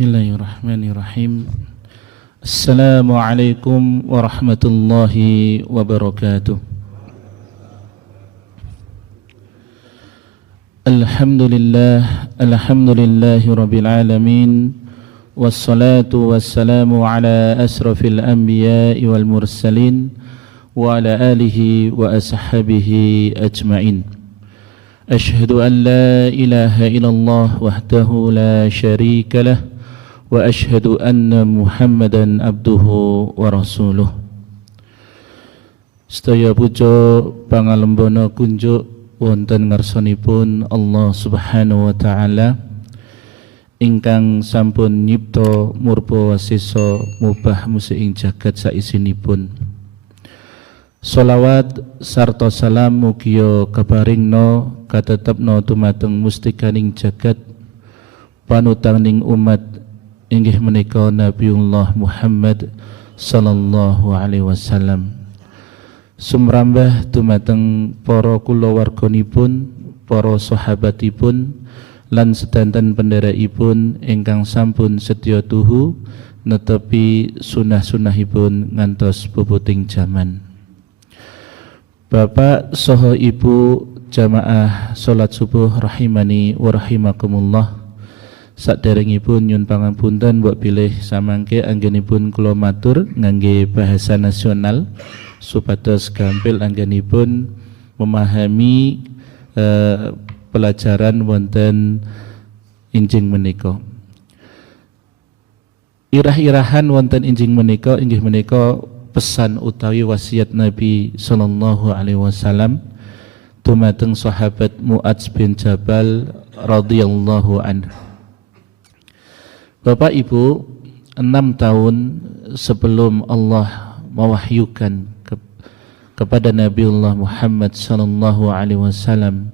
Bismillahirrahmanirrahim. Assalamualaikum warahmatullahi wabarakatuh. Alhamdulillahi rabbil alamin. Wassalatu wassalamu ala asrafil anbiya'i wal mursalin wa ala alihi wa ashabihi ajma'in. Ashhadu an la ilaha illallah wahdahu la syarika lah wa ashhadu anna Muhammadan abduhu wa rasuluh. Sedaya puja pangalembono kunjuk wonten ngarsanipun Allah Subhanahu wa taala ingkang sampun nyipta murba wasesa mubah musih ing jagat saisinipun. Sholawat sarta salam mugia kaparingna katetepna dumateng mustikaning jagat panutaning umat inggih menika Nabiullah Muhammad sallallahu alaihi wasallam. Sumrambah dumateng para kulawarganipun, para sahabatipun lan sedanten pendherekipun ingkang sampun sedya tuhu netepi sunah-sunahipun ngantos puputing jaman. Bapak saha Ibu jamaah salat subuh rahimani wa rahimakumullah. Saderengipun nyun pangapunten mbok bilih samangke anggenipun kula matur ngangge bahasa nasional supados gampil anggenipun memahami pelajaran wonten injing menika. Irah-irahan wonten injing menika inggih menika pesan utawi wasiat Nabi sallallahu alaihi wasallam dumateng sahabat Mu'adz bin Jabal radhiyallahu anhu. Bapak Ibu, 6 tahun sebelum Allah mewahyukan kepada Nabiullah Muhammad sallallahu alaihi wasallam,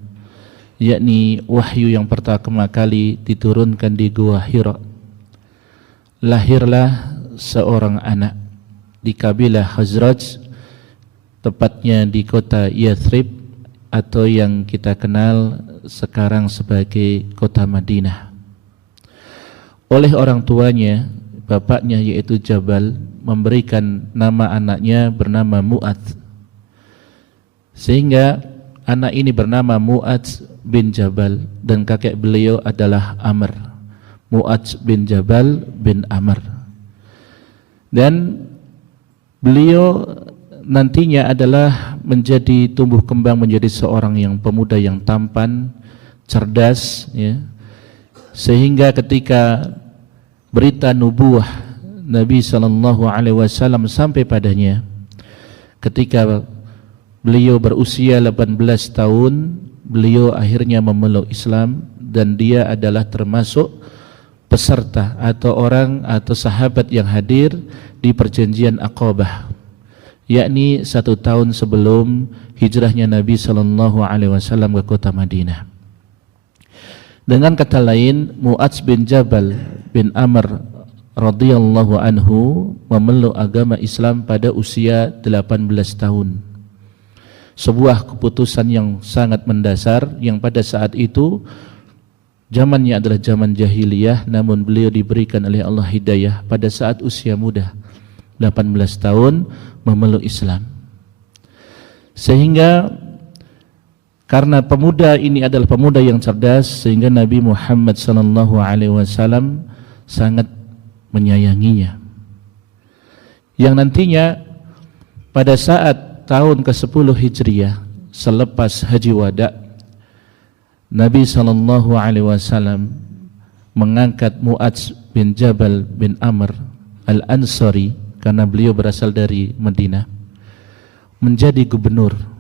yakni wahyu yang pertama kali diturunkan di Gua Hira, lahirlah seorang anak di kabilah Khazraj, tepatnya di kota Yathrib atau yang kita kenal sekarang sebagai kota Madinah. Oleh orang tuanya, bapaknya yaitu Jabal, memberikan nama anaknya bernama Mu'adz, sehingga anak ini bernama Mu'adz bin Jabal dan kakek beliau adalah Amr, Mu'adz bin Jabal bin Amr. Dan beliau nantinya adalah menjadi tumbuh kembang menjadi seorang yang pemuda yang tampan, cerdas, ya. Sehingga ketika berita nubuwah Nabi sallallahu alaihi wasallam sampai padanya, ketika beliau berusia 18 tahun, beliau akhirnya memeluk Islam dan dia adalah termasuk peserta atau orang atau sahabat yang hadir di perjanjian Aqabah, yakni 1 tahun sebelum hijrahnya Nabi sallallahu alaihi wasallam ke kota Madinah. Dengan kata lain, Mu'adz bin Jabal bin Amr radhiyallahu anhu memeluk agama Islam pada usia 18 tahun. Sebuah keputusan yang sangat mendasar yang pada saat itu zamannya adalah zaman jahiliyah, namun beliau diberikan oleh Allah hidayah pada saat usia muda 18 tahun memeluk Islam. Sehingga karena pemuda ini adalah pemuda yang cerdas, sehingga Nabi Muhammad sallallahu alaihi wasallam sangat menyayanginya. Yang nantinya pada saat tahun ke-10 Hijriah selepas Haji Wada, Nabi sallallahu alaihi wasallam mengangkat Mu'adz bin Jabal bin Amr Al-Ansari, karena beliau berasal dari Madinah, menjadi gubernur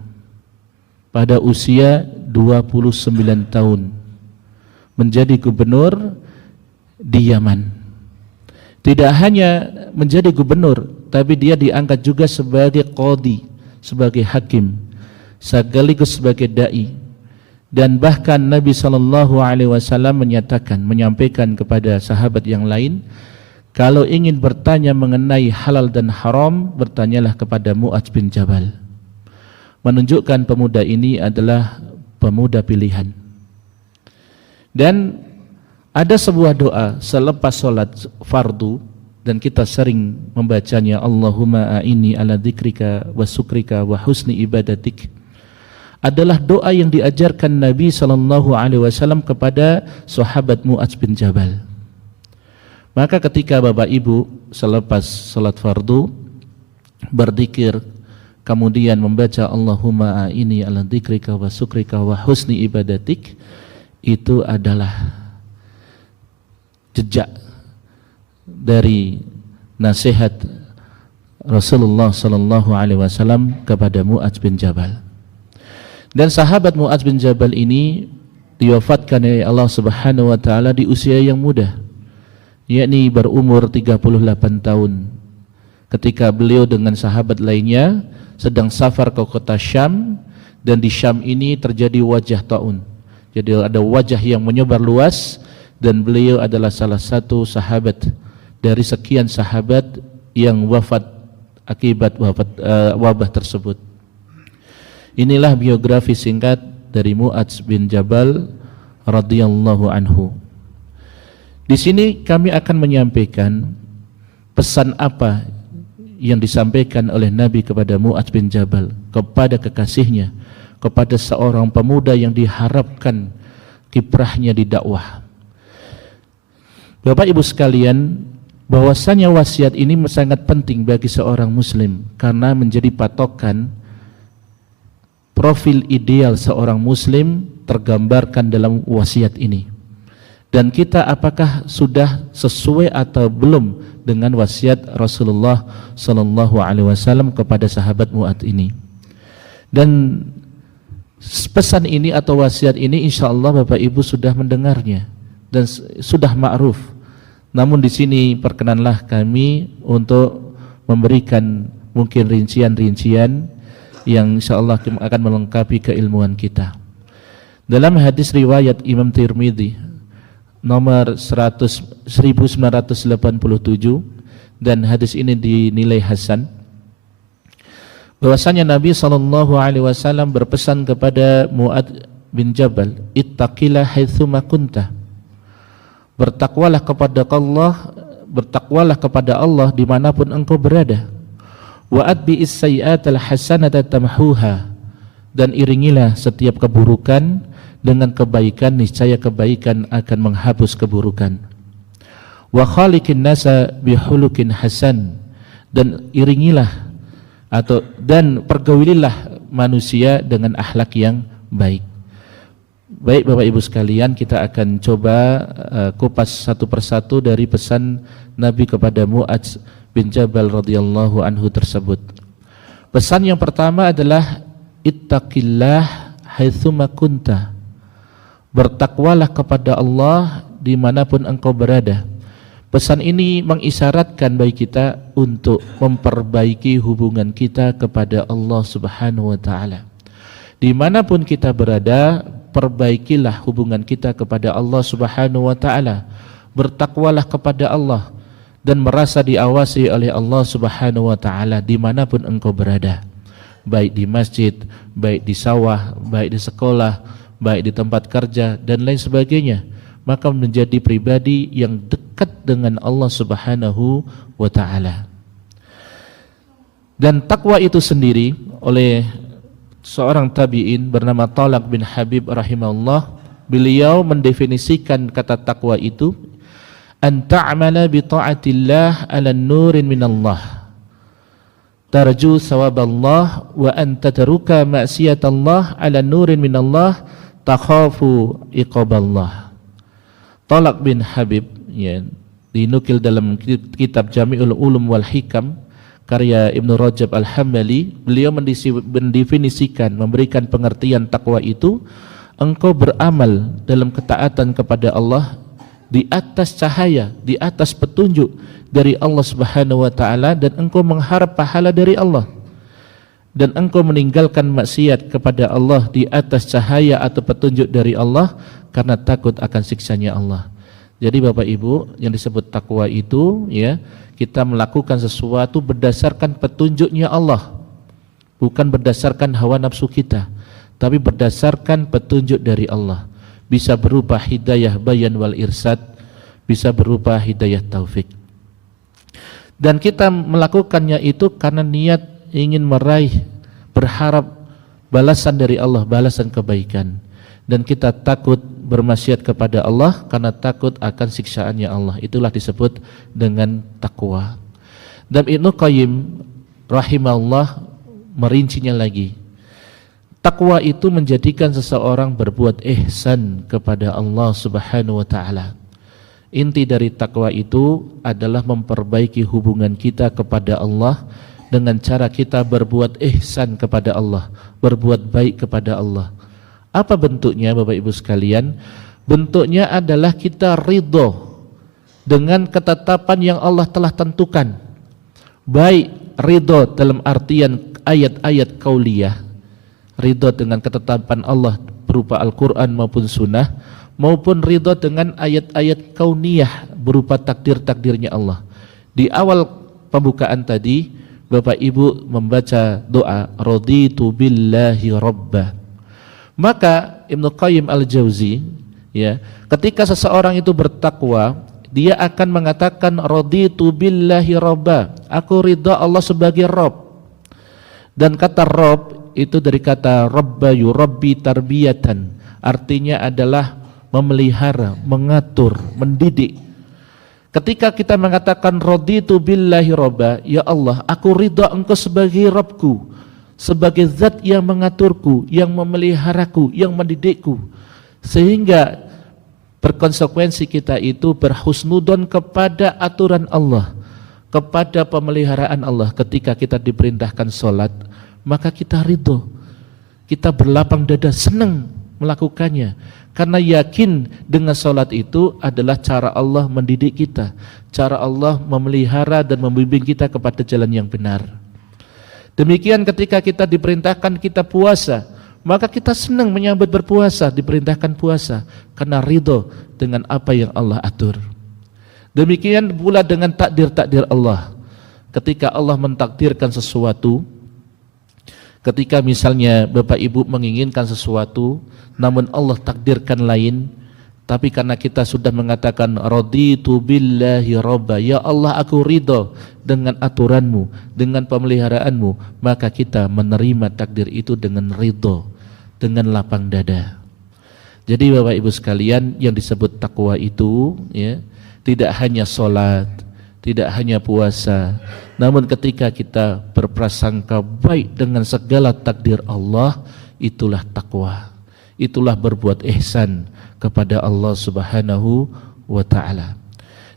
pada usia 29 tahun, menjadi gubernur di Yaman. Tidak hanya menjadi gubernur, tapi dia diangkat juga sebagai qadhi, sebagai hakim, sekaligus sebagai dai. Dan bahkan Nabi sallallahu alaihi wasallam menyampaikan kepada sahabat yang lain, kalau ingin bertanya mengenai halal dan haram, bertanyalah kepada Mu'adz bin Jabal. Menunjukkan pemuda ini adalah pemuda pilihan. Dan Ada sebuah doa selepas sholat fardu dan kita sering membacanya, Allahumma a'inni ala dzikrika wa syukrika wa husni ibadatik, adalah doa yang diajarkan Nabi SAW kepada sahabat Mu'adz bin Jabal. Maka ketika Bapak Ibu selepas sholat fardu berzikir, kemudian membaca Allahumma a'inni ala dzikrika wa syukrika wa husni ibadatik, itu adalah jejak dari nasihat Rasulullah SAW kepada Mu'adz bin Jabal. Dan sahabat Mu'adz bin Jabal ini diwafatkan oleh Allah Subhanahu wa taala di usia yang muda, yakni berumur 38 tahun. Ketika beliau dengan sahabat lainnya sedang safar ke kota Syam, dan di Syam ini terjadi wajah taun. Jadi ada wajah yang menyebar luas, dan beliau adalah salah satu sahabat dari sekian sahabat yang wafat akibat wabah tersebut. Inilah biografi singkat dari Mu'adz bin Jabal radhiyallahu anhu. Di sini kami akan menyampaikan pesan apa yang disampaikan oleh Nabi kepada Mu'adz bin Jabal, kepada kekasihnya, kepada seorang pemuda yang diharapkan kiprahnya di dakwah. Bapak Ibu sekalian, bahwasanya wasiat ini sangat penting bagi seorang muslim karena menjadi patokan profil ideal seorang muslim tergambarkan dalam wasiat ini. Dan kita apakah sudah sesuai atau belum dengan wasiat Rasulullah SAW kepada sahabat Mu'adz ini. Dan pesan ini atau wasiat ini insyaallah Bapak Ibu sudah mendengarnya dan sudah ma'ruf. Namun di sini perkenanlah kami untuk memberikan mungkin rincian-rincian yang insyaallah akan melengkapi keilmuan kita. Dalam hadis riwayat Imam Tirmidzi nomor 1987, dan hadis ini dinilai hasan, bahwasanya Nabi SAW berpesan kepada Mu'adz bin Jabal, ittaqillah haitsuma kunta, bertakwalah kepada Allah dimanapun engkau berada. Wa atbi'is sayyi'atal hasanata tamhuha, dan iringilah setiap keburukan dengan kebaikan, niscaya kebaikan akan menghapus keburukan. Wa khaliqin nasa bihulukin hasan, dan iringilah dan pergaulilah manusia dengan akhlak yang baik. Baik Bapak Ibu sekalian, kita akan coba kupas satu persatu dari pesan Nabi kepada Mu'adz bin Jabal radhiyallahu anhu tersebut. Pesan yang pertama adalah ittaqillah haitsuma kunta, bertakwalah kepada Allah dimanapun engkau berada. Pesan ini mengisyaratkan bagi kita untuk memperbaiki hubungan kita kepada Allah Subhanahu wa taala. Dimanapun kita berada, perbaikilah hubungan kita kepada Allah Subhanahu wa taala. Bertakwalah kepada Allah dan merasa diawasi oleh Allah Subhanahu wa taala dimanapun engkau berada, baik di masjid, baik di sawah, baik di sekolah, baik di tempat kerja dan lain sebagainya. Maka menjadi pribadi yang dekat dengan Allah Subhanahu wa taala. Dan takwa itu sendiri oleh seorang tabi'in bernama Talaq bin Habib rahimahullah, beliau mendefinisikan kata takwa itu, an ta'mala bi ta'atillah ala nurin minallah tarju sawaballah, wa an tatruka ma'siyatallah ala nurin minallah takhafu iqaballah. Talaq bin Habib ya, dinukil dalam kitab Jami'ul Ulum wal Hikam karya Ibnu Rajab Al-Hambali. Beliau mendefinisikan, memberikan pengertian takwa itu, engkau beramal dalam ketaatan kepada Allah di atas cahaya, di atas petunjuk dari Allah Subhanahu wa taala, dan engkau mengharap pahala dari Allah, dan engkau meninggalkan maksiat kepada Allah di atas cahaya atau petunjuk dari Allah karena takut akan siksanya Allah. Jadi Bapak Ibu, yang disebut takwa itu ya, kita melakukan sesuatu berdasarkan petunjuknya Allah, bukan berdasarkan hawa nafsu kita, tapi berdasarkan petunjuk dari Allah. bisa berupa hidayah bayan wal irsad, bisa berupa hidayah taufik. Dan kita melakukannya itu karena niat ingin meraih, berharap balasan dari Allah, balasan kebaikan. Dan kita takut bermaksiat kepada Allah karena takut akan siksaannya Allah. Itulah disebut dengan takwa. Dan Ibnu Qayyim rahimahullah merincinya lagi. Takwa itu menjadikan seseorang berbuat ihsan kepada Allah Subhanahu wa taala. Inti dari takwa itu adalah memperbaiki hubungan kita kepada Allah dengan cara kita berbuat ihsan kepada Allah, berbuat baik kepada Allah. Apa bentuknya Bapak Ibu sekalian? Bentuknya adalah kita ridho dengan ketetapan yang Allah telah tentukan. Baik ridho dalam artian ayat-ayat kauliyah, ridho dengan ketetapan Allah berupa Al-Quran maupun Sunnah, maupun ridho dengan ayat-ayat kauniyah berupa takdir-takdirnya Allah. Di awal pembukaan tadi Bapak Ibu membaca doa raditu billahi rabba. Maka Ibnu Qayyim al-Jauzi, ya, ketika seseorang itu bertakwa, dia akan mengatakan raditu billahi rabba, aku ridha Allah sebagai Rabb. Dan kata Rabb itu dari kata rabba yurabbi tarbiyatan, artinya adalah memelihara, mengatur, mendidik. Ketika kita mengatakan raditu billahi rabba, ya Allah, aku ridha Engkau sebagai Rabbku, sebagai zat yang mengaturku, yang memeliharaku, yang mendidikku, sehingga berkonsekuensi kita itu berhusnudon kepada aturan Allah, kepada pemeliharaan Allah. Ketika kita diperintahkan sholat, maka kita ridho, kita berlapang dada, senang melakukannya, karena yakin dengan sholat itu adalah cara Allah mendidik kita, cara Allah memelihara dan membimbing kita kepada jalan yang benar. Demikian ketika kita diperintahkan kita puasa, maka kita senang menyambut berpuasa, diperintahkan puasa, karena ridho dengan apa yang Allah atur. Demikian pula dengan takdir-takdir Allah. Ketika Allah mentakdirkan sesuatu, ketika misalnya Bapak Ibu menginginkan sesuatu, namun Allah takdirkan lain, tapi karena kita sudah mengatakan raditu billahi rabba, ya Allah aku ridho dengan aturanmu, dengan pemeliharaanmu, maka kita menerima takdir itu dengan ridho, dengan lapang dada. Jadi Bapak Ibu sekalian, yang disebut takwa itu, ya, tidak hanya sholat, tidak hanya puasa, namun ketika kita berprasangka baik dengan segala takdir Allah, itulah takwa, itulah berbuat ihsan kepada Allah Subhanahu wa ta'ala.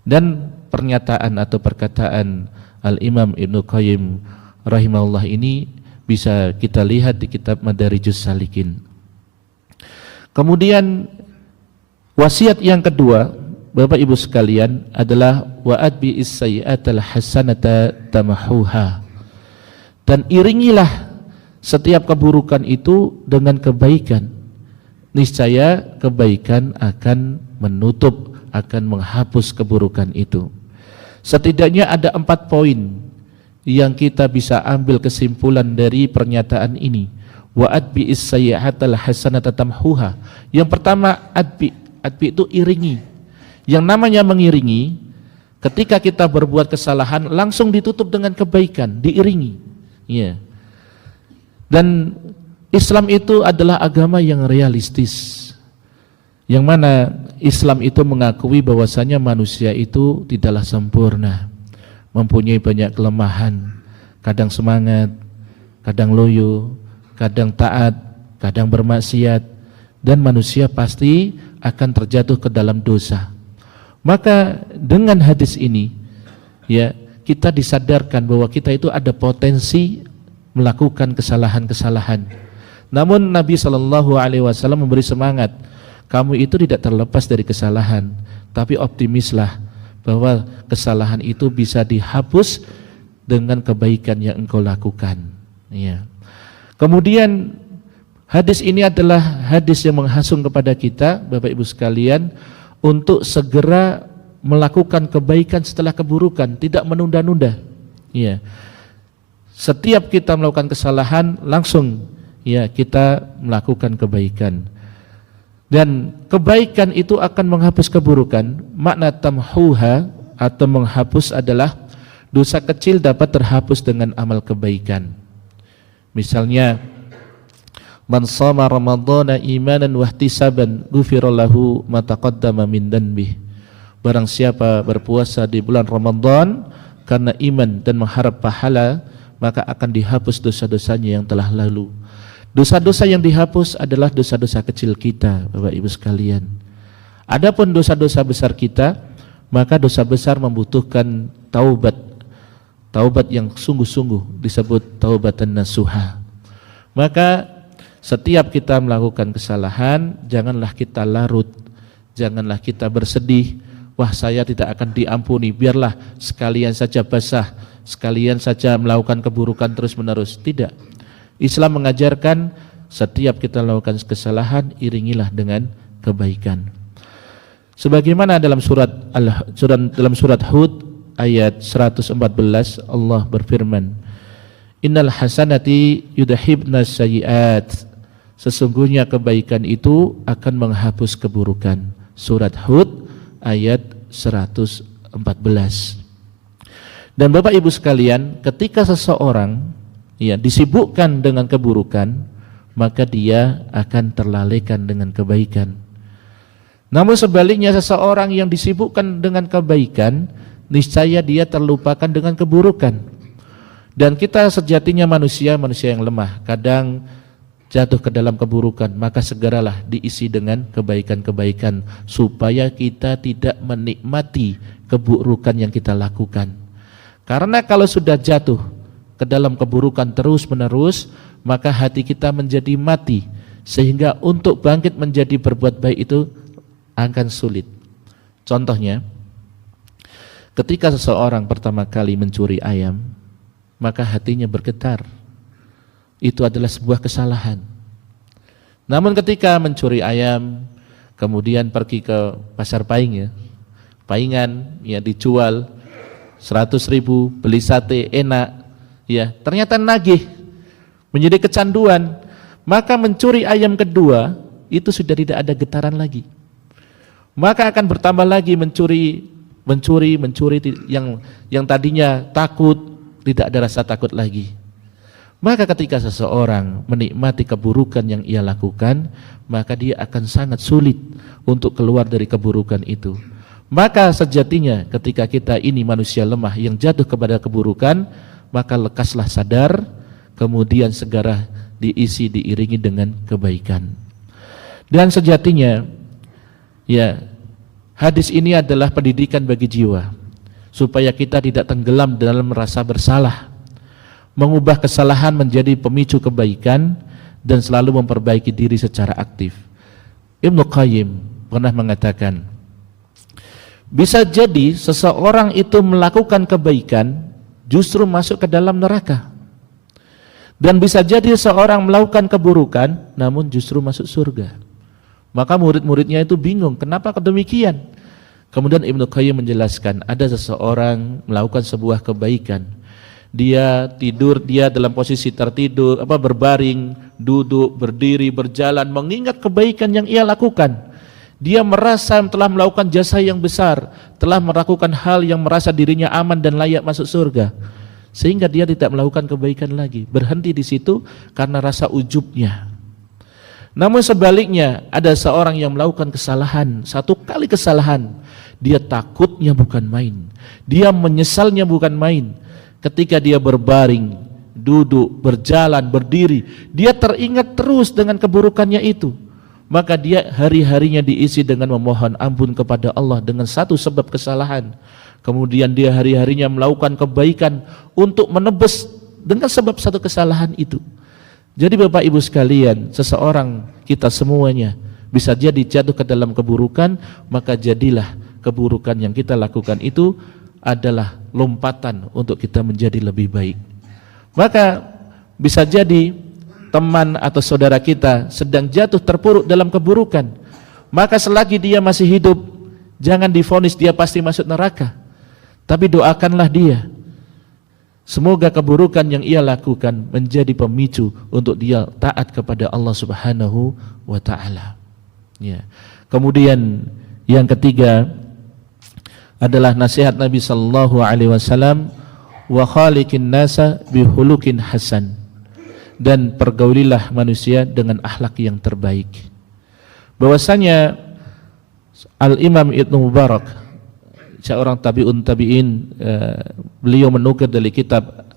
Dan pernyataan atau perkataan Al-Imam Ibnu Qayyim rahimahullah ini bisa kita lihat di kitab Madarijus Salikin. Kemudian wasiat yang kedua Bapak Ibu sekalian adalah wa'adbi is-sayyi'atal hasanata tamahuha, dan iringilah setiap keburukan itu dengan kebaikan. Niscaya kebaikan akan menutup, akan menghapus keburukan itu. Setidaknya ada 4 poin yang kita bisa ambil kesimpulan dari pernyataan ini. Wa'adbi is-sayyi'atal hasanata tamhuha. Yang pertama adbi itu iringi. Yang namanya mengiringi, ketika kita berbuat kesalahan langsung ditutup dengan kebaikan, diiringi. Ya. Dan Islam itu adalah agama yang realistis, yang mana Islam itu mengakui bahwasanya manusia itu tidaklah sempurna, mempunyai banyak kelemahan, kadang semangat, kadang loyo, kadang taat, kadang bermaksiat, dan manusia pasti akan terjatuh ke dalam dosa. Maka dengan hadis ini, ya, kita disadarkan bahwa kita itu ada potensi melakukan kesalahan-kesalahan. Namun Nabi SAW memberi semangat, kamu itu tidak terlepas dari kesalahan, tapi optimislah bahwa kesalahan itu bisa dihapus dengan kebaikan yang engkau lakukan. Ya. Kemudian hadis ini adalah hadis yang menghasung kepada kita Bapak Ibu sekalian untuk segera melakukan kebaikan setelah keburukan, tidak menunda-nunda. Ya. Setiap kita melakukan kesalahan langsung, ya, kita melakukan kebaikan. Dan kebaikan itu akan menghapus keburukan. Makna tamhuha atau menghapus adalah dosa kecil dapat terhapus dengan amal kebaikan. Misalnya, man shama ramadhana imanan wahtisaban ghufira lahu ma taqaddama min dhanbih. Barang siapa berpuasa di bulan Ramadan karena iman dan mengharap pahala, maka akan dihapus dosa-dosanya yang telah lalu. Dosa-dosa yang dihapus adalah dosa-dosa kecil kita, Bapak Ibu sekalian. Adapun dosa-dosa besar kita, maka dosa besar membutuhkan taubat. Taubat yang sungguh-sungguh disebut taubatan nasuha. Maka setiap kita melakukan kesalahan, janganlah kita larut, janganlah kita bersedih, wah saya tidak akan diampuni, biarlah sekalian saja basah, sekalian saja melakukan keburukan terus-menerus. Tidak. Islam mengajarkan setiap kita melakukan kesalahan, iringilah dengan kebaikan. Sebagaimana dalam surat Hud ayat 114 Allah berfirman, Innal hasanati yudhibna sayyiat. Sesungguhnya kebaikan itu akan menghapus keburukan. Surat Hud ayat 114. Dan Bapak Ibu sekalian, ketika seseorang disibukkan dengan keburukan, maka dia akan terlalaikan dengan kebaikan. Namun sebaliknya, seseorang yang disibukkan dengan kebaikan, niscaya dia terlupakan dengan keburukan. Dan kita sejatinya manusia yang lemah, kadang jatuh ke dalam keburukan, maka segeralah diisi dengan kebaikan-kebaikan supaya kita tidak menikmati keburukan yang kita lakukan. Karena kalau sudah jatuh ke dalam keburukan terus-menerus, maka hati kita menjadi mati, sehingga untuk bangkit menjadi berbuat baik itu akan sulit. Contohnya, ketika seseorang pertama kali mencuri ayam, maka hatinya bergetar. Itu adalah sebuah kesalahan. Namun ketika mencuri ayam, kemudian pergi ke pasar Paingan, dijual 100.000, beli sate enak, ternyata nagih, menjadi kecanduan, maka mencuri ayam kedua itu sudah tidak ada getaran lagi. Maka akan bertambah lagi mencuri yang tadinya takut, tidak ada rasa takut lagi. Maka ketika seseorang menikmati keburukan yang ia lakukan, maka dia akan sangat sulit untuk keluar dari keburukan itu. Maka sejatinya ketika kita ini manusia lemah yang jatuh kepada keburukan, maka lekaslah sadar, kemudian segera diiringi dengan kebaikan. Dan sejatinya, hadis ini adalah pendidikan bagi jiwa, supaya kita tidak tenggelam dalam rasa bersalah, mengubah kesalahan menjadi pemicu kebaikan, dan selalu memperbaiki diri secara aktif. Ibnu Qayyim pernah mengatakan, bisa jadi seseorang itu melakukan kebaikan justru masuk ke dalam neraka, dan bisa jadi seorang melakukan keburukan namun justru masuk surga. Maka murid-muridnya itu bingung, kenapa demikian? Kemudian Ibnu Qayyim menjelaskan, ada seseorang melakukan sebuah kebaikan, dia tidur, dia dalam posisi tertidur, berbaring, duduk, berdiri, berjalan, mengingat kebaikan yang ia lakukan. Dia merasa telah melakukan jasa yang besar, telah melakukan hal yang merasa dirinya aman dan layak masuk surga, sehingga dia tidak melakukan kebaikan lagi, berhenti di situ karena rasa ujubnya. Namun sebaliknya, ada seorang yang melakukan kesalahan, satu kali kesalahan, dia takutnya bukan main, dia menyesalnya bukan main. Ketika dia berbaring, duduk, berjalan, berdiri, dia teringat terus dengan keburukannya itu. Maka dia hari-harinya diisi dengan memohon ampun kepada Allah dengan satu sebab kesalahan. Kemudian dia hari-harinya melakukan kebaikan untuk menebus dengan sebab satu kesalahan itu. Jadi Bapak Ibu sekalian, seseorang, kita semuanya bisa jadi jatuh ke dalam keburukan, maka jadilah keburukan yang kita lakukan itu adalah lompatan untuk kita menjadi lebih baik. Maka bisa jadi teman atau saudara kita sedang jatuh terpuruk dalam keburukan, maka selagi dia masih hidup, jangan divonis dia pasti masuk neraka, tapi doakanlah dia, semoga keburukan yang ia lakukan menjadi pemicu untuk dia taat kepada Allah Subhanahu wa ta'ala. Ya. Kemudian yang ketiga adalah nasihat Nabi sallallahu alaihi wasallam, wa khaliqin nasa bihulukin hasan, dan pergaulilah manusia dengan akhlak yang terbaik. Bahwasanya Al-Imam Ibnu Mubarak, seorang tabi'un tabi'in, beliau menukil dari kitab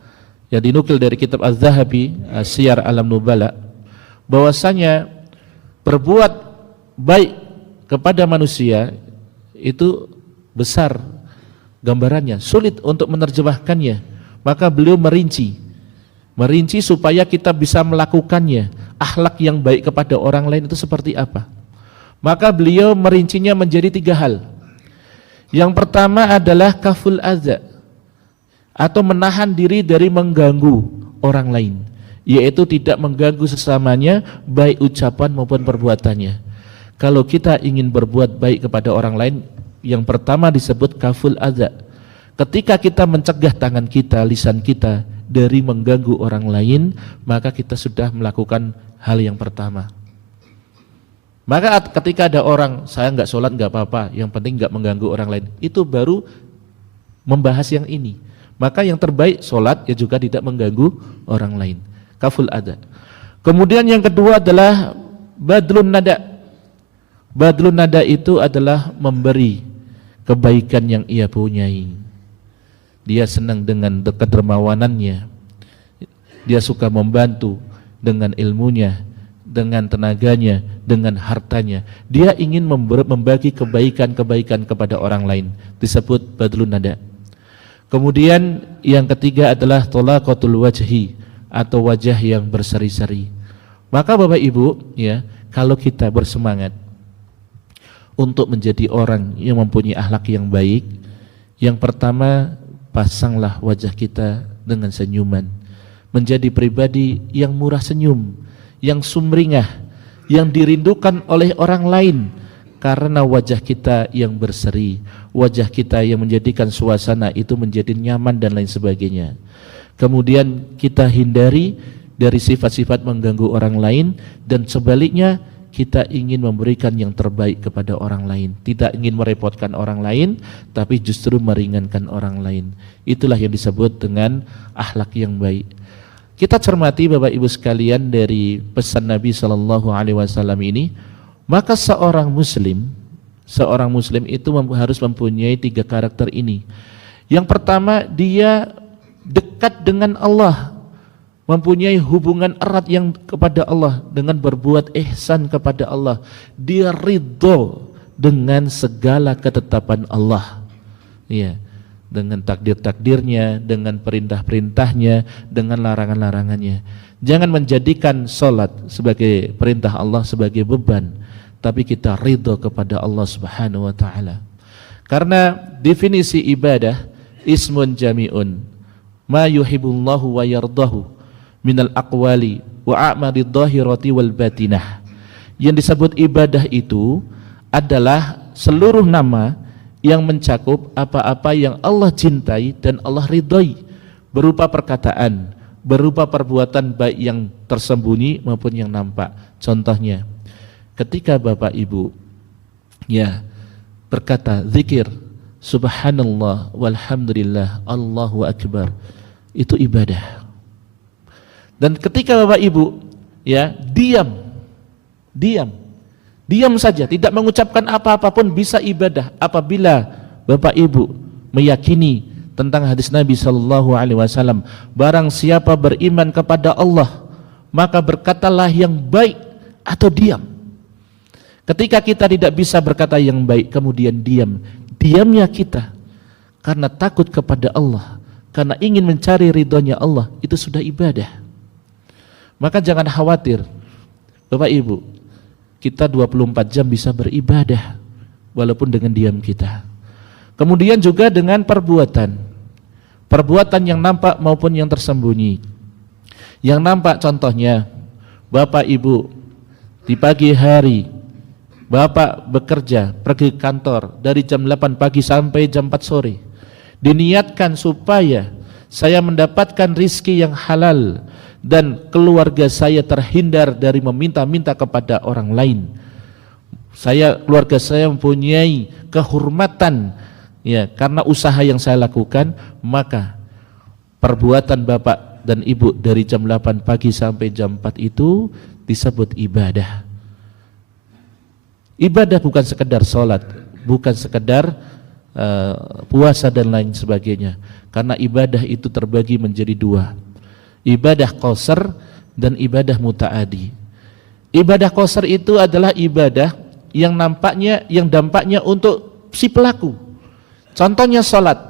yang dinukil dari kitab Az-Zahabi, Siyar Alam Nubala, bahwasanya berbuat baik kepada manusia itu besar gambarannya, sulit untuk menerjemahkannya. Maka beliau merinci supaya kita bisa melakukannya. Akhlak yang baik kepada orang lain itu seperti apa? Maka beliau merincinya menjadi 3 hal. Yang pertama adalah kaful adza, atau menahan diri dari mengganggu orang lain, yaitu tidak mengganggu sesamanya baik ucapan maupun perbuatannya. Kalau kita ingin berbuat baik kepada orang lain, yang pertama disebut kaful adza. Ketika kita mencegah tangan kita, lisan kita dari mengganggu orang lain, maka kita sudah melakukan hal yang pertama. Maka ketika ada orang, saya nggak sholat nggak apa-apa, yang penting nggak mengganggu orang lain, itu baru membahas yang ini. Maka yang terbaik sholat ya juga tidak mengganggu orang lain. Kaful adza. Kemudian yang kedua adalah badlun nada. Badlun nada itu adalah memberi kebaikan yang ia punyai. Dia senang dengan kedermawanannya, dia suka membantu dengan ilmunya, dengan tenaganya, dengan hartanya. Dia ingin membagi kebaikan-kebaikan kepada orang lain, disebut badlun nada. Kemudian yang ketiga adalah tolaqatul wajhi, atau wajah yang berseri-seri. Maka Bapak Ibu, ya, kalau kita bersemangat untuk menjadi orang yang mempunyai akhlak yang baik, yang pertama, pasanglah wajah kita dengan senyuman, menjadi pribadi yang murah senyum, yang sumringah, yang dirindukan oleh orang lain, karena wajah kita yang berseri, wajah kita yang menjadikan suasana itu menjadi nyaman dan lain sebagainya. Kemudian kita hindari dari sifat-sifat mengganggu orang lain, dan sebaliknya kita ingin memberikan yang terbaik kepada orang lain, tidak ingin merepotkan orang lain, tapi justru meringankan orang lain. Itulah yang disebut dengan akhlak yang baik. Kita cermati Bapak Ibu sekalian dari pesan Nabi Shallallahu Alaihi Wasallam ini, maka seorang Muslim itu harus mempunyai 3 karakter ini. Yang pertama, dia dekat dengan Allah, mempunyai hubungan erat yang kepada Allah dengan berbuat ihsan kepada Allah. Dia ridho dengan segala ketetapan Allah, ya, dengan takdir-takdirnya, dengan perintah-perintahnya, dengan larangan-larangannya. Jangan menjadikan sholat sebagai perintah Allah sebagai beban, tapi kita ridho kepada Allah Subhanahu wa ta'ala. Karena definisi ibadah ismun jami'un ma yuhibbullahu wa yardahu minal aqwali wa a'malid dhahirati wal batinah. Yang disebut ibadah itu adalah seluruh nama yang mencakup apa-apa yang Allah cintai dan Allah ridhoi, berupa perkataan, berupa perbuatan baik yang tersembunyi maupun yang nampak. Contohnya, ketika Bapak Ibu, ya, berkata zikir subhanallah walhamdulillah Allahu akbar, itu ibadah. Dan ketika Bapak Ibu, ya, diam saja, tidak mengucapkan apa-apa pun bisa ibadah, apabila Bapak Ibu meyakini tentang hadis Nabi Shallallahu Alaihi Wasallam, barang siapa beriman kepada Allah, maka berkatalah yang baik atau diam. Ketika kita tidak bisa berkata yang baik kemudian diamnya kita karena takut kepada Allah, karena ingin mencari ridhonya Allah, itu sudah ibadah. Maka jangan khawatir Bapak Ibu, kita 24 jam bisa beribadah walaupun dengan diam kita. Kemudian juga dengan perbuatan yang nampak maupun yang tersembunyi. Yang nampak contohnya, Bapak Ibu di pagi hari Bapak bekerja, pergi kantor dari jam 8 pagi sampai jam 4 sore. Diniatkan supaya saya mendapatkan rizki yang halal dan keluarga saya terhindar dari meminta-minta kepada orang lain. keluarga saya mempunyai kehormatan ya karena usaha yang saya lakukan, maka perbuatan bapak dan ibu dari jam 8 pagi sampai jam 4 itu disebut ibadah. Ibadah bukan sekedar sholat, bukan sekedar puasa dan lain sebagainya. Karena ibadah itu terbagi menjadi dua, ibadah qasar dan ibadah muta'adi. Ibadah qasar itu adalah ibadah yang dampaknya untuk si pelaku. Contohnya sholat.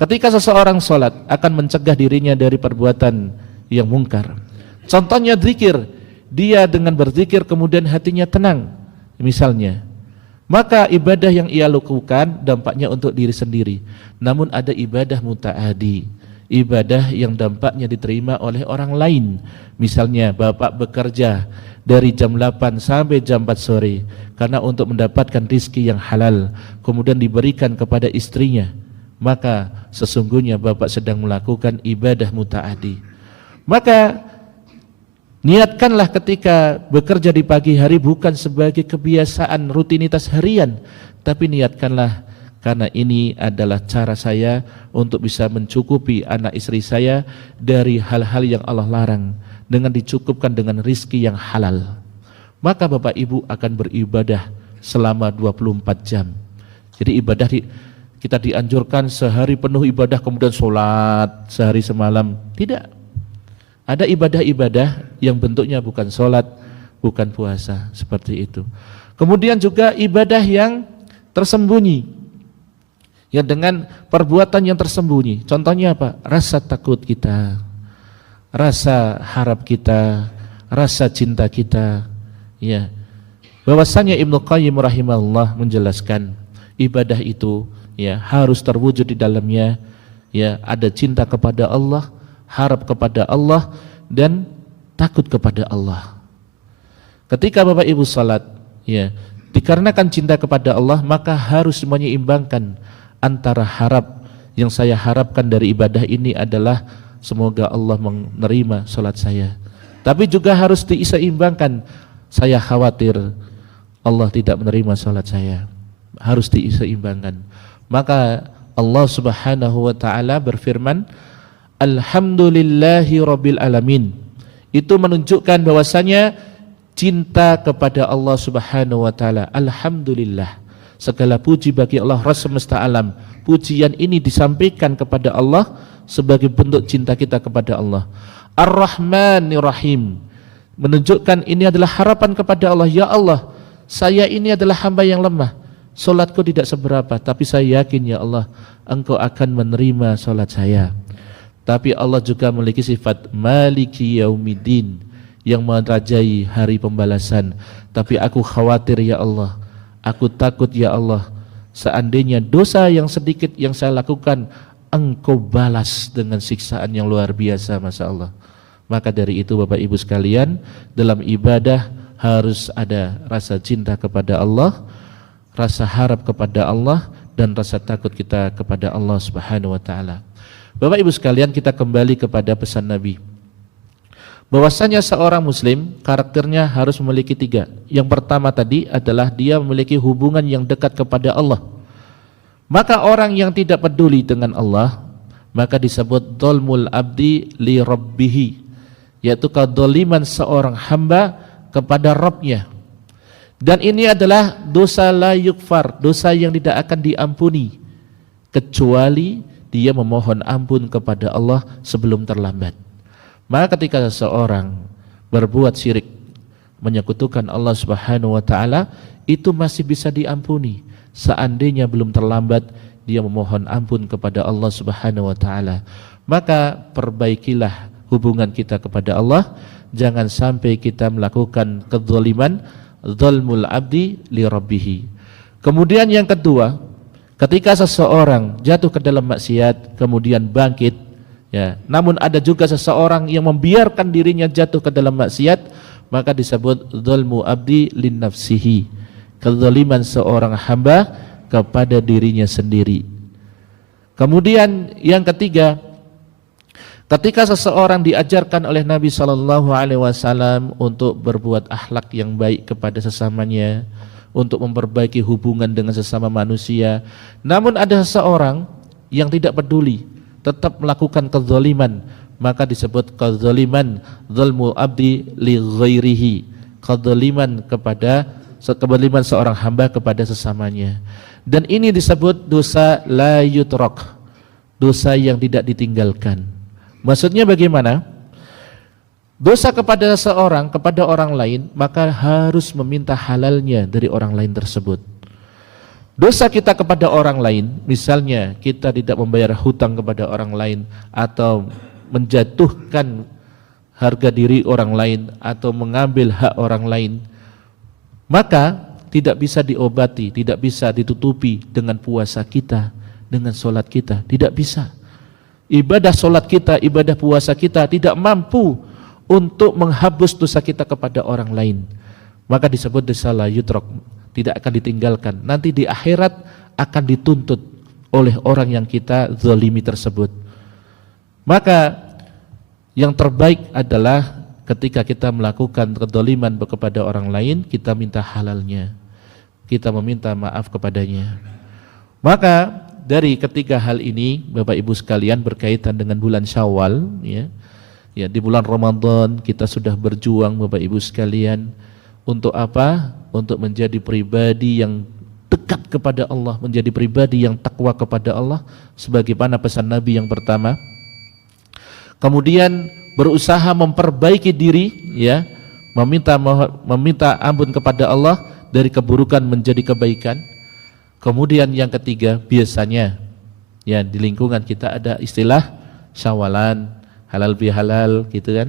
Ketika seseorang sholat akan mencegah dirinya dari perbuatan yang mungkar. Contohnya zikir, dia dengan berzikir kemudian hatinya tenang misalnya, maka ibadah yang ia lakukan dampaknya untuk diri sendiri. Namun ada ibadah muta'adi, ibadah yang dampaknya diterima oleh orang lain. Misalnya bapak bekerja dari jam 8 sampai jam 4 sore karena untuk mendapatkan rizki yang halal, kemudian diberikan kepada istrinya, maka sesungguhnya bapak sedang melakukan ibadah muta'adi. Maka niatkanlah ketika bekerja di pagi hari bukan sebagai kebiasaan rutinitas harian, tapi niatkanlah karena ini adalah cara saya untuk bisa mencukupi anak istri saya dari hal-hal yang Allah larang dengan dicukupkan dengan rizki yang halal. Maka bapak ibu akan beribadah selama 24 jam. Jadi ibadah kita dianjurkan sehari penuh ibadah kemudian sholat sehari semalam. Tidak. Ada ibadah-ibadah yang bentuknya bukan sholat, bukan puasa, seperti itu. Kemudian juga ibadah yang tersembunyi, ya dengan perbuatan yang tersembunyi. Contohnya apa? Rasa takut kita, rasa harap kita, rasa cinta kita. Ya, bahwasanya Ibnu Qayyim rahimahullah menjelaskan ibadah itu ya harus terwujud di dalamnya ya ada cinta kepada Allah, harap kepada Allah dan takut kepada Allah. Ketika Bapak Ibu salat ya dikarenakan cinta kepada Allah, maka harus menyeimbangkan antara harap yang saya harapkan dari ibadah ini adalah semoga Allah menerima salat saya, tapi juga harus diseimbangkan saya khawatir Allah tidak menerima salat saya, harus diseimbangkan. Maka Allah Subhanahu wa taala berfirman, Alhamdulillahi Rabbil Alamin. Itu menunjukkan bahwasanya cinta kepada Allah Subhanahu wa taala. Alhamdulillah, segala puji bagi Allah Rabb semesta alam. Pujian ini disampaikan kepada Allah sebagai bentuk cinta kita kepada Allah. Ar-Rahmanir Rahim, menunjukkan ini adalah harapan kepada Allah. Ya Allah, saya ini adalah hamba yang lemah, solatku tidak seberapa, tapi saya yakin ya Allah Engkau akan menerima solat saya. Tapi Allah juga memiliki sifat Maliki Yaumiddin, yang merajai hari pembalasan. Tapi aku khawatir ya Allah, aku takut ya Allah, seandainya dosa yang sedikit yang saya lakukan Engkau balas dengan siksaan yang luar biasa, Masya Allah. Maka dari itu Bapak Ibu sekalian, dalam ibadah harus ada rasa cinta kepada Allah, rasa harap kepada Allah, dan rasa takut kita kepada Allah Subhanahu wa taala. Bapak Ibu sekalian, kita kembali kepada pesan Nabi, bahwasanya seorang muslim karakternya harus memiliki 3. Yang pertama tadi adalah dia memiliki hubungan yang dekat kepada Allah. Maka orang yang tidak peduli dengan Allah, maka disebut dzulmul abdi li rabbihi, yaitu kedzaliman seorang hamba kepada Rabbnya. Dan ini adalah dosa la yukfar, dosa yang tidak akan diampuni kecuali dia memohon ampun kepada Allah sebelum terlambat. Maka ketika seseorang berbuat syirik, menyekutukan Allah Subhanahu wa taala, itu masih bisa diampuni seandainya belum terlambat dia memohon ampun kepada Allah Subhanahu wa taala. Maka perbaikilah hubungan kita kepada Allah, jangan sampai kita melakukan kezaliman, dzulmul abdi li rabbih. Kemudian yang kedua, ketika seseorang jatuh ke dalam maksiat kemudian bangkit, ya, namun ada juga seseorang yang membiarkan dirinya jatuh ke dalam maksiat, maka disebut dzulmu abdi lin nafsihi, kezaliman seorang hamba kepada dirinya sendiri. Kemudian yang ketiga, ketika seseorang diajarkan oleh Nabi SAW untuk berbuat akhlak yang baik kepada sesamanya, untuk memperbaiki hubungan dengan sesama manusia. Namun ada seseorang yang tidak peduli, tetap melakukan kezaliman, maka disebut kezaliman dzulmul abdi li ghairihi, kezaliman kezaliman seorang hamba kepada sesamanya. Dan ini disebut dosa la yutrak, dosa yang tidak ditinggalkan. Maksudnya bagaimana? Dosa kepada seseorang, kepada orang lain, maka harus meminta halalnya dari orang lain tersebut. Dosa kita kepada orang lain, misalnya kita tidak membayar hutang kepada orang lain, atau menjatuhkan harga diri orang lain, atau mengambil hak orang lain, maka tidak bisa diobati, tidak bisa ditutupi dengan puasa kita, dengan sholat kita, tidak bisa. Ibadah sholat kita, ibadah puasa kita tidak mampu untuk menghapus dosa kita kepada orang lain, maka disebut dosa la yutrok, tidak akan ditinggalkan. Nanti di akhirat akan dituntut oleh orang yang kita zalimi tersebut. Maka yang terbaik adalah ketika kita melakukan kezaliman kepada orang lain, kita minta halalnya, kita meminta maaf kepadanya. Maka dari ketiga hal ini, Bapak Ibu sekalian, berkaitan dengan bulan Syawal, ya, di bulan Ramadan kita sudah berjuang Bapak Ibu sekalian untuk apa? Untuk menjadi pribadi yang dekat kepada Allah, menjadi pribadi yang takwa kepada Allah sebagaimana pesan Nabi yang pertama. Kemudian berusaha memperbaiki diri, ya, meminta ampun kepada Allah dari keburukan menjadi kebaikan. Kemudian yang ketiga, biasanya ya di lingkungan kita ada istilah syawalan, halal bihalal gitu kan,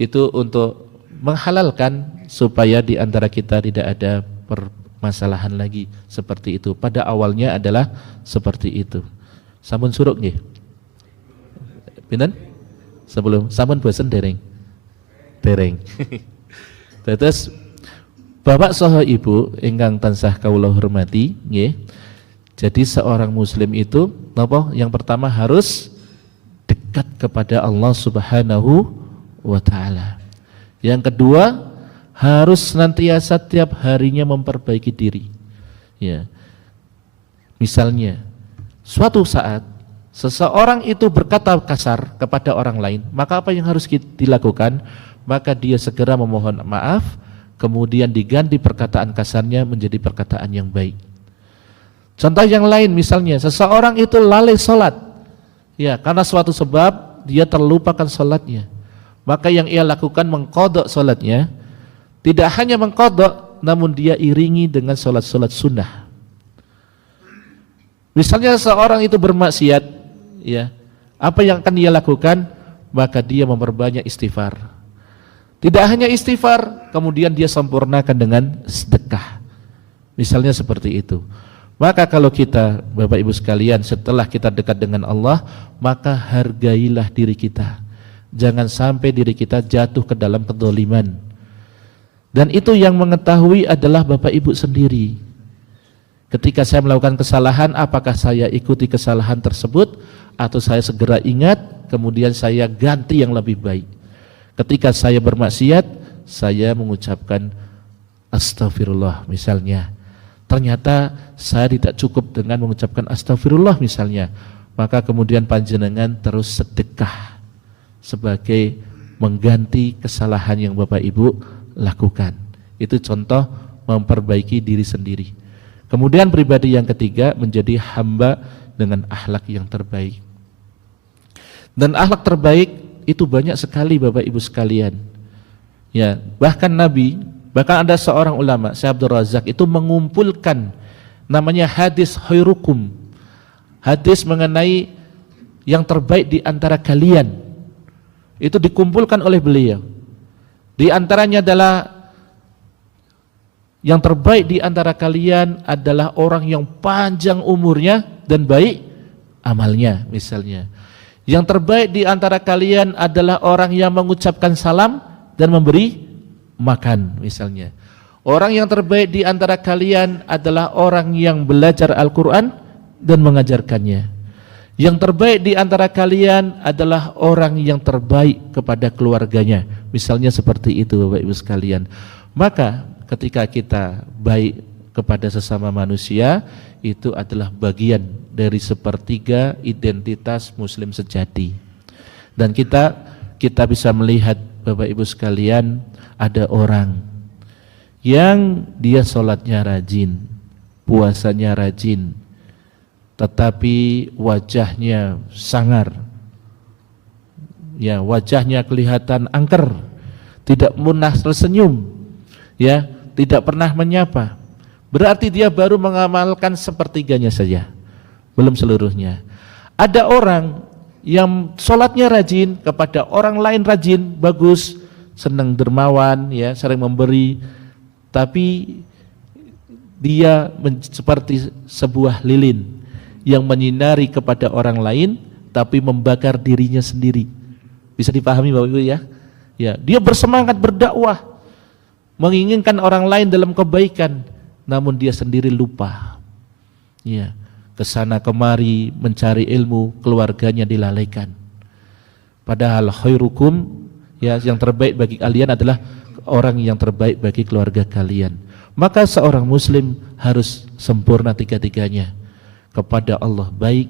itu untuk menghalalkan supaya di antara kita tidak ada permasalahan lagi seperti itu. Pada awalnya adalah seperti itu. Sampun suruk nggih? Pinten? Sebelum sampun bosen dereng. Dereng. Terus Bapak saha Ibu ingkang tansah kawula hormati, nggih. Jadi seorang muslim itu napa? Yang pertama harus dekat kepada Allah Subhanahu wa ta'ala. Yang kedua, harus senantiasa tiap harinya memperbaiki diri. Ya. Misalnya, suatu saat seseorang itu berkata kasar kepada orang lain, maka apa yang harus dilakukan? Maka dia segera memohon maaf, kemudian diganti perkataan kasarnya menjadi perkataan yang baik. Contoh yang lain, misalnya seseorang itu lalai sholat, ya, karena suatu sebab dia terlupakan sholatnya, maka yang ia lakukan mengqadha sholatnya. Tidak hanya mengqadha, namun dia iringi dengan sholat-sholat sunnah. Misalnya seorang itu bermaksiat, ya, apa yang akan dia lakukan? Maka dia memperbanyak istighfar. Tidak hanya istighfar, kemudian dia sempurnakan dengan sedekah. Misalnya seperti itu. Maka kalau kita, Bapak Ibu sekalian, setelah kita dekat dengan Allah, maka hargailah diri kita. Jangan sampai diri kita jatuh ke dalam kezaliman. Dan itu yang mengetahui adalah Bapak Ibu sendiri. Ketika saya melakukan kesalahan, apakah saya ikuti kesalahan tersebut atau saya segera ingat, kemudian saya ganti yang lebih baik. Ketika saya bermaksiat, saya mengucapkan astagfirullah misalnya. Ternyata saya tidak cukup dengan mengucapkan astagfirullah misalnya, maka kemudian panjenengan terus sedekah sebagai mengganti kesalahan yang Bapak Ibu lakukan. Itu contoh memperbaiki diri sendiri. Kemudian pribadi yang ketiga, menjadi hamba dengan akhlak yang terbaik. Dan akhlak terbaik itu banyak sekali Bapak Ibu sekalian. Ya, bahkan bahkan ada seorang ulama, Syekh Abdul Razak, itu mengumpulkan namanya hadis khairukum, hadis mengenai yang terbaik di antara kalian. Itu dikumpulkan oleh beliau. Di antaranya adalah yang terbaik di antara kalian adalah orang yang panjang umurnya dan baik amalnya misalnya. Yang terbaik di antara kalian adalah orang yang mengucapkan salam dan memberi makan misalnya. Orang yang terbaik di antara kalian adalah orang yang belajar Al-Quran dan mengajarkannya. Yang terbaik di antara kalian adalah orang yang terbaik kepada keluarganya. Misalnya seperti itu Bapak Ibu sekalian. Maka ketika kita baik kepada sesama manusia itu adalah bagian dari sepertiga identitas muslim sejati. Dan kita bisa melihat Bapak Ibu sekalian, ada orang yang dia sholatnya rajin, puasanya rajin, tetapi wajahnya sangar, ya wajahnya kelihatan angker, tidak pernah tersenyum, ya tidak pernah menyapa. Berarti dia baru mengamalkan sepertiganya saja, belum seluruhnya. Ada orang yang sholatnya rajin, kepada orang lain rajin, bagus, senang dermawan, ya sering memberi, tapi dia seperti sebuah lilin yang menyinari kepada orang lain, tapi membakar dirinya sendiri. Bisa dipahami Bapak Ibu ya? Ya, dia bersemangat berdakwah, menginginkan orang lain dalam kebaikan, namun dia sendiri lupa. Ya, kesana kemari mencari ilmu, keluarganya dilalaikan. Padahal khairukum, ya yang terbaik bagi kalian adalah orang yang terbaik bagi keluarga kalian. Maka seorang muslim harus sempurna tiga-tiganya. Kepada Allah baik,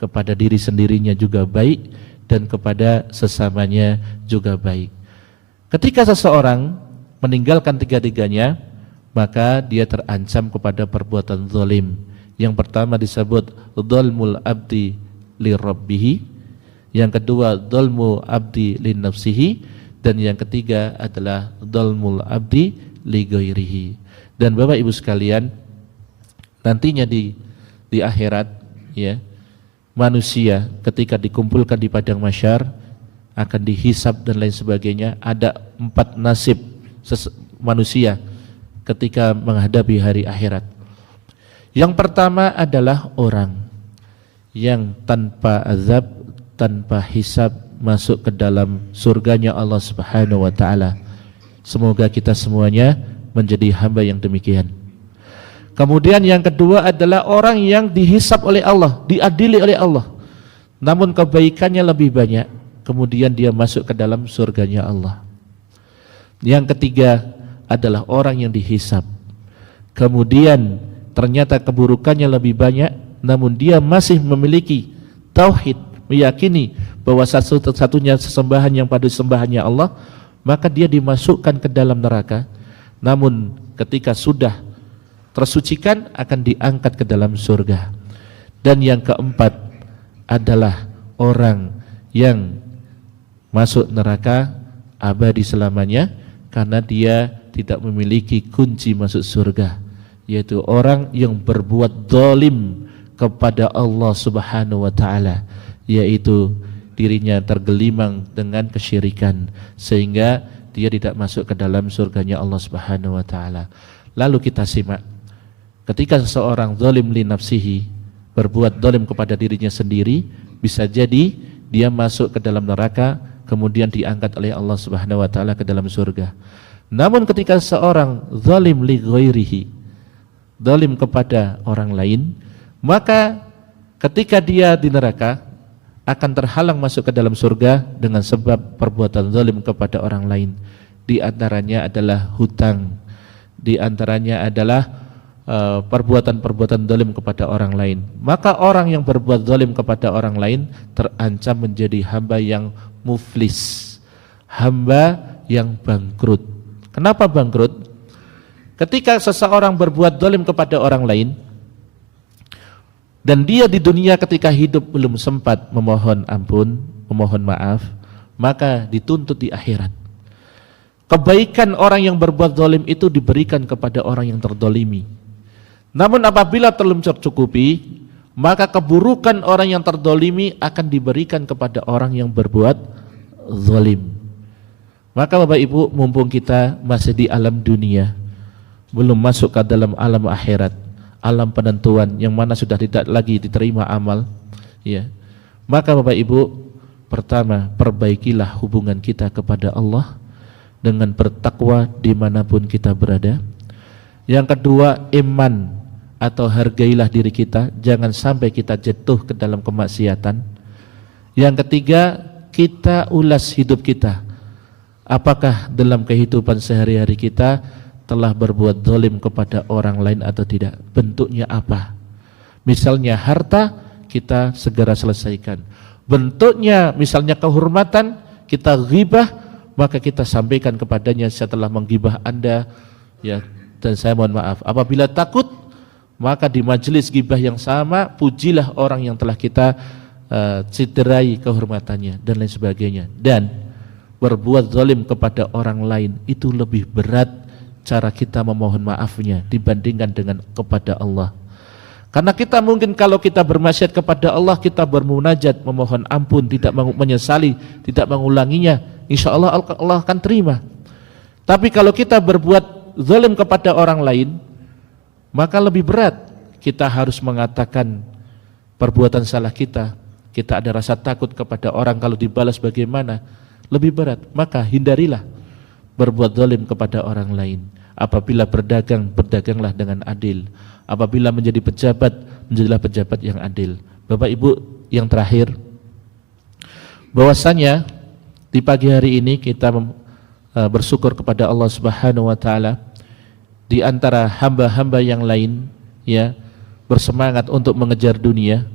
kepada diri sendirinya juga baik, dan kepada sesamanya juga baik. Ketika seseorang meninggalkan tiga-tiganya, maka dia terancam kepada perbuatan zalim. Yang pertama disebut dzulmul abdi li rabbih, yang kedua dzulmul abdi li nafsihi, dan yang ketiga adalah dzulmul abdi li ghairihi. Dan Bapak Ibu sekalian, nantinya di akhirat, ya, manusia ketika dikumpulkan di padang mahsyar akan dihisab dan lain sebagainya. Ada 4 nasib manusia ketika menghadapi hari akhirat. Yang pertama adalah orang yang tanpa azab, tanpa hisab masuk ke dalam surganya Allah Subhanahu wa taala. Semoga kita semuanya menjadi hamba yang demikian. Kemudian yang kedua adalah orang yang dihisab oleh Allah, diadili oleh Allah, namun kebaikannya lebih banyak, kemudian dia masuk ke dalam surganya Allah. Yang ketiga adalah orang yang dihisab, kemudian ternyata keburukannya lebih banyak, namun dia masih memiliki tauhid, meyakini bahwa satu-satunya sesembahan yang patut disembahnya Allah, maka dia dimasukkan ke dalam neraka. Namun ketika sudah tersucikan akan diangkat ke dalam surga. Dan yang keempat adalah orang yang masuk neraka abadi selamanya karena dia tidak memiliki kunci masuk surga, yaitu orang yang berbuat zalim kepada Allah Subhanahu wa taala, yaitu dirinya tergelimang dengan kesyirikan sehingga dia tidak masuk ke dalam surganya Allah Subhanahu wa taala. Lalu kita simak, ketika seseorang zalim li nafsihi, berbuat zalim kepada dirinya sendiri, bisa jadi dia masuk ke dalam neraka kemudian diangkat oleh Allah Subhanahu wa taala ke dalam surga. Namun ketika seorang zalim li ghairihi, zalim kepada orang lain, maka ketika dia di neraka akan terhalang masuk ke dalam surga dengan sebab perbuatan zalim kepada orang lain. Di antaranya adalah hutang, di antaranya adalah perbuatan-perbuatan zalim kepada orang lain. Maka orang yang berbuat zalim kepada orang lain terancam menjadi hamba yang muflis, hamba yang bangkrut. Kenapa bangkrut? Ketika seseorang berbuat zalim kepada orang lain dan dia di dunia ketika hidup belum sempat memohon ampun, memohon maaf, maka dituntut di akhirat. Kebaikan orang yang berbuat zalim itu diberikan kepada orang yang terdolimi. Namun apabila belum tercukupi, maka keburukan orang yang terdolimi akan diberikan kepada orang yang berbuat zalim. Maka Bapak Ibu, mumpung kita masih di alam dunia, belum masuk ke dalam alam akhirat, alam penentuan yang mana sudah tidak lagi diterima amal, ya, maka Bapak Ibu, pertama perbaikilah hubungan kita kepada Allah dengan bertakwa dimanapun kita berada. Yang kedua, iman atau hargailah diri kita, jangan sampai kita jatuh ke dalam kemaksiatan. Yang ketiga, kita ulas hidup kita, apakah dalam kehidupan sehari-hari kita telah berbuat zalim kepada orang lain atau tidak? Bentuknya apa? Misalnya harta, kita segera selesaikan. Bentuknya misalnya kehormatan, kita ghibah, maka kita sampaikan kepadanya setelah menggibah Anda, ya, dan saya mohon maaf. Apabila takut, maka di majelis ghibah yang sama, pujilah orang yang telah kita cederai kehormatannya dan lain sebagainya. Dan berbuat zalim kepada orang lain itu lebih berat cara kita memohon maafnya dibandingkan dengan kepada Allah. Karena kita mungkin kalau kita bermaksiat kepada Allah, kita bermunajat, memohon ampun, tidak menyesali, tidak mengulanginya, insya Allah Allah akan terima. Tapi kalau kita berbuat zalim kepada orang lain, maka lebih berat. Kita harus mengatakan perbuatan salah kita. Kita ada rasa takut kepada orang, kalau dibalas bagaimana, lebih berat. Maka hindarilah berbuat zalim kepada orang lain. Apabila berdagang, berdaganglah dengan adil. Apabila menjadi pejabat, menjadilah pejabat yang adil. Bapak Ibu, yang terakhir, bahwasanya di pagi hari ini kita bersyukur kepada Allah Subhanahu wa taala, di antara hamba-hamba yang lain ya bersemangat untuk mengejar dunia,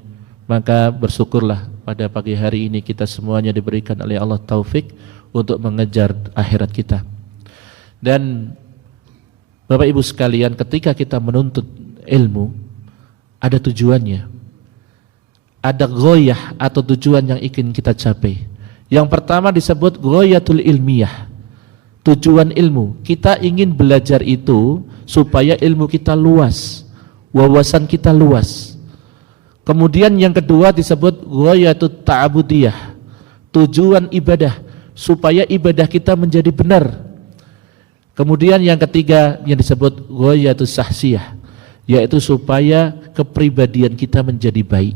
maka bersyukurlah pada pagi hari ini kita semuanya diberikan oleh Allah taufik untuk mengejar akhirat kita. Dan Bapak Ibu sekalian, ketika kita menuntut ilmu, ada tujuannya, ada ghoyah atau tujuan yang ingin kita capai. Yang pertama disebut ghoyatul ilmiyah, tujuan ilmu. Kita ingin belajar itu supaya ilmu kita luas, wawasan kita luas. Kemudian yang kedua disebut ghayatut ta'budiyah, tujuan ibadah, supaya ibadah kita menjadi benar. Kemudian yang ketiga yang disebut ghayatus sahsiyah, yaitu supaya kepribadian kita menjadi baik.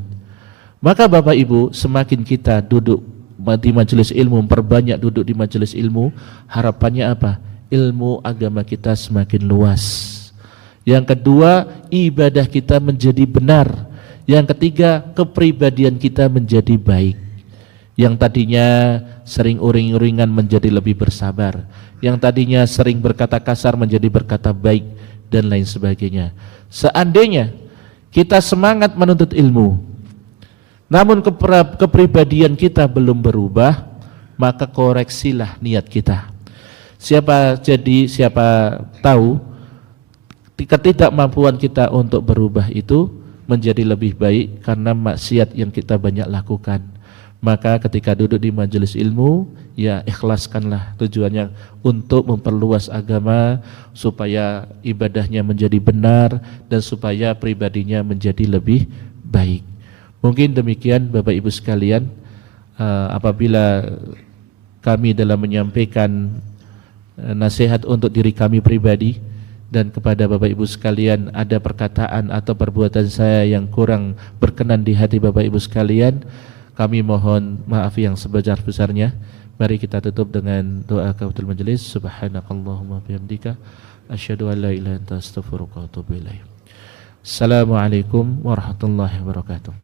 Maka Bapak Ibu, semakin kita duduk di majelis ilmu, memperbanyak duduk di majelis ilmu, harapannya apa? Ilmu agama kita semakin luas. Yang kedua, ibadah kita menjadi benar. Yang ketiga, kepribadian kita menjadi baik. Yang tadinya sering uring-uringan menjadi lebih bersabar. Yang tadinya sering berkata kasar menjadi berkata baik, dan lain sebagainya. Seandainya kita semangat menuntut ilmu, namun kepribadian kita belum berubah, maka koreksilah niat kita. Siapa tahu ketidakmampuan kita untuk berubah itu menjadi lebih baik karena maksiat yang kita banyak lakukan. Maka ketika duduk di majelis ilmu, ya ikhlaskanlah tujuannya untuk memperluas agama, supaya ibadahnya menjadi benar dan supaya pribadinya menjadi lebih baik. Mungkin demikian Bapak Ibu sekalian, apabila kami dalam menyampaikan nasihat untuk diri kami pribadi dan kepada Bapak Ibu sekalian ada perkataan atau perbuatan saya yang kurang berkenan di hati Bapak Ibu sekalian, kami mohon maaf yang sebesar-besarnya. Mari kita tutup dengan doa kafatul majelis. Subhanakallahumma bihamdika asyhadu an la ilaha illa anta astaghfiruka wa atubu ilaik. Assalamualaikum warahmatullahi wabarakatuh.